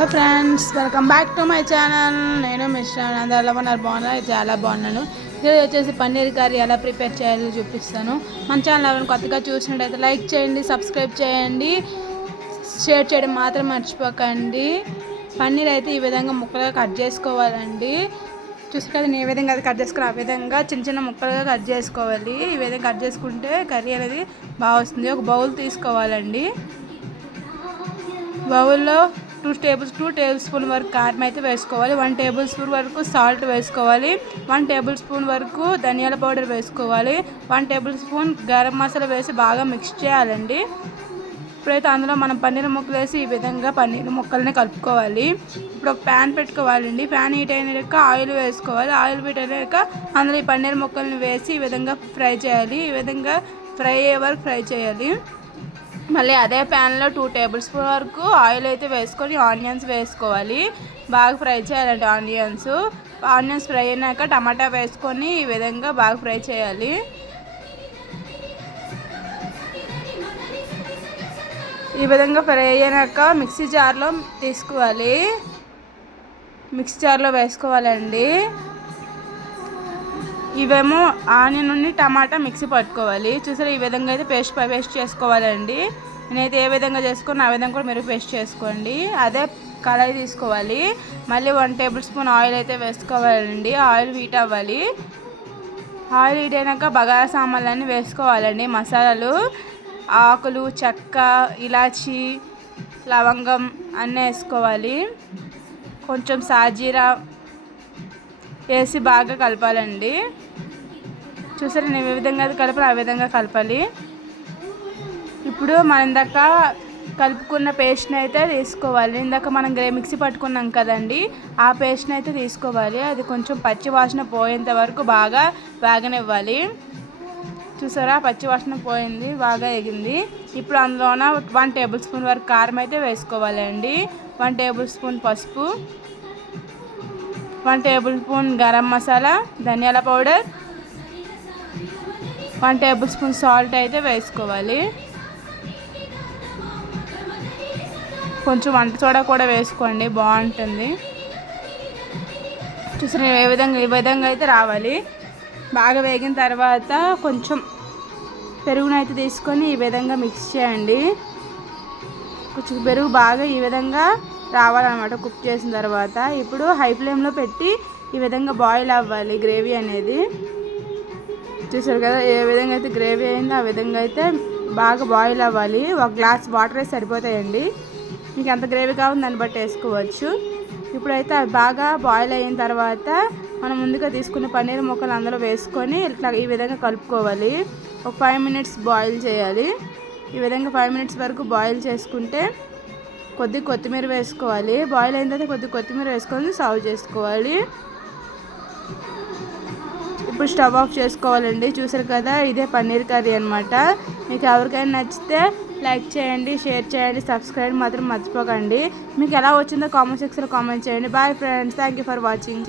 Hello friends welcome back to my channel. నేను మిశ్రా అందరూ ఎలా ఉన్నారు? బాగున్నారు? చాలా బాగున్నాను. ఇది వచ్చేసి పన్నీర్ కర్రీ ఎలా ప్రిపేర్ చేయాలో చూపిస్తాను. మన ఛానల్ ఎవరైనా కొత్తగా చూసినట్టయితే లైక్ చేయండి సబ్స్క్రైబ్ చేయండి. షేర్ చేయడం మాత్రం మర్చిపోకండి. పన్నీర్ అయితే ఈ విధంగా ముక్కలుగా కట్ చేసుకోవాలండి. చూసి కదా నేను ఏ విధంగా అది కట్ చేసుకుని ఆ విధంగా చిన్న చిన్న ముక్కలుగా కట్ చేసుకోవాలి. ఈ విధంగా కట్ చేసుకుంటే కర్రీ అనేది బాగా వస్తుంది. ఒక బౌల్ తీసుకోవాలండి. బౌల్లో two table two table spoon వరకు కారం అయితే వేసుకోవాలి. వన్ టేబుల్ స్పూన్ వరకు సాల్ట్ వేసుకోవాలి. వన్ టేబుల్ స్పూన్ వరకు ధనియాల పౌడర్ వేసుకోవాలి. One table spoon garam masala వేసి బాగా మిక్స్ చేయాలండి. ఇప్పుడైతే అందులో మనం పన్నీర్ ముక్కలు వేసి ఈ విధంగా పన్నీర్ ముక్కల్ని కలుపుకోవాలి. ఇప్పుడు ఒక ప్యాన్ పెట్టుకోవాలండి. ప్యాన్ హీట్ అయినాక ఆయిల్ వేసుకోవాలి. ఆయిల్ హీట్ అయినాక అందులో ఈ పన్నీర్ ముక్కల్ని వేసి ఈ విధంగా ఫ్రై చేయాలి. ఈ విధంగా ఫ్రై అయ్యే వరకు ఫ్రై చేయాలి. మళ్ళీ అదే ప్యాన్లో టూ టేబుల్ స్పూన్ వరకు ఆయిల్ అయితే వేసుకొని ఆనియన్స్ వేసుకోవాలి. బాగా ఫ్రై చేయాలండి ఆనియన్స్. ఆనియన్స్ ఫ్రై అయినాక టమాటా వేసుకొని ఈ విధంగా బాగా ఫ్రై చేయాలి. ఈ విధంగా ఫ్రై అయినాక మిక్సీ జార్లో తీసుకోవాలి. మిక్సీ జార్లో వేసుకోవాలండి. ఇవేమో ఆనియన్ నుండి టమాటా మిక్సీ పట్టుకోవాలి. చూసారా ఈ విధంగా అయితే పేస్ట్ పేస్ట్ చేసుకోవాలండి. నేనైతే ఏ విధంగా చేసుకుని ఆ విధంగా కూడా మీరు పేస్ట్ చేసుకోండి. అదే కళాయి తీసుకోవాలి. మళ్ళీ వన్ టేబుల్ స్పూన్ ఆయిల్ అయితే వేసుకోవాలండి. ఆయిల్ హీట్ అవ్వాలి. ఆయిల్ హీట్ అయినాక బగారా సామాన్లన్నీ వేసుకోవాలండి. మసాలాలు ఆకులు చెక్క ఇలాచి లవంగం అన్నీ వేసుకోవాలి. కొంచెం సాజీరా వేసి బాగా కలపాలండి. చూసారా నేను ఏ విధంగా కలపాలి ఆ విధంగా కలపాలి. ఇప్పుడు మనం ఇందాక కలుపుకున్న పేస్ట్ని అయితే తీసుకోవాలి. ఇందాక మనం గ్రే మిక్సీ పట్టుకున్నాం కదండి ఆ పేస్ట్ని అయితే తీసుకోవాలి. అది కొంచెం పచ్చి వాసన పోయేంత వరకు బాగా వేగనివ్వాలి. చూసారా పచ్చి వాసన పోయింది బాగా ఎగింది. ఇప్పుడు అందులోన వన్ టేబుల్ స్పూన్ వరకు కారం అయితే వేసుకోవాలి అండి వన్ టేబుల్ స్పూన్ పసుపు. One table spoon garam masala ధనియాల powder one table spoon salt అయితే వేసుకోవాలి. కొంచెం వంట సోడా కూడా వేసుకోండి బాగుంటుంది. చూసిన ఏ విధంగా ఏ విధంగా అయితే రావాలి. బాగా వేగిన తర్వాత కొంచెం పెరుగునైతే తీసుకొని ఈ విధంగా మిక్స్ చేయండి. కొంచెం పెరుగు బాగా ఈ విధంగా రావాలన్నమాట కుక్ చేసిన తర్వాత. ఇప్పుడు హై ఫ్లేమ్లో పెట్టి ఈ విధంగా బాయిల్ అవ్వాలి గ్రేవీ అనేది. చూసారు కదా ఏ విధంగా అయితే గ్రేవీ అయిందో ఆ విధంగా అయితే బాగా బాయిల్ అవ్వాలి. ఒక గ్లాస్ వాటర్ అయితే సరిపోతాయండి. మీకు ఎంత గ్రేవీ కావాలి దాన్ని బట్టి వేసుకోవచ్చు. ఇప్పుడైతే అవి బాగా బాయిల్ అయిన తర్వాత మనం ముందుగా తీసుకున్న పన్నీర్ ముక్కలు అందులో వేసుకొని ఇట్లా ఈ విధంగా కలుపుకోవాలి. ఒక ఫైవ్ మినిట్స్ బాయిల్ చేయాలి. ఈ విధంగా ఫైవ్ మినిట్స్ వరకు బాయిల్ చేసుకుంటే కొద్ది కొత్తిమీర వేసుకోవాలి. బాయిల్ అయిన తర్వాత కొద్ది కొత్తిమీర వేసుకొని సర్వ్ చేసుకోవాలి. ఇప్పుడు స్టవ్ ఆఫ్ చేసుకోవాలండి. చూసారు కదా ఇదే పన్నీర్ కర్రీ అనమాట మీకు ఎవరికైనా నచ్చితే లైక్ చేయండి షేర్ చేయండి సబ్స్క్రైబ్ మాత్రం మర్చిపోకండి. మీకు ఎలా వచ్చిందో కామెంట్ సెక్షన్లో కామెంట్ చేయండి. Bye friends thank you for watching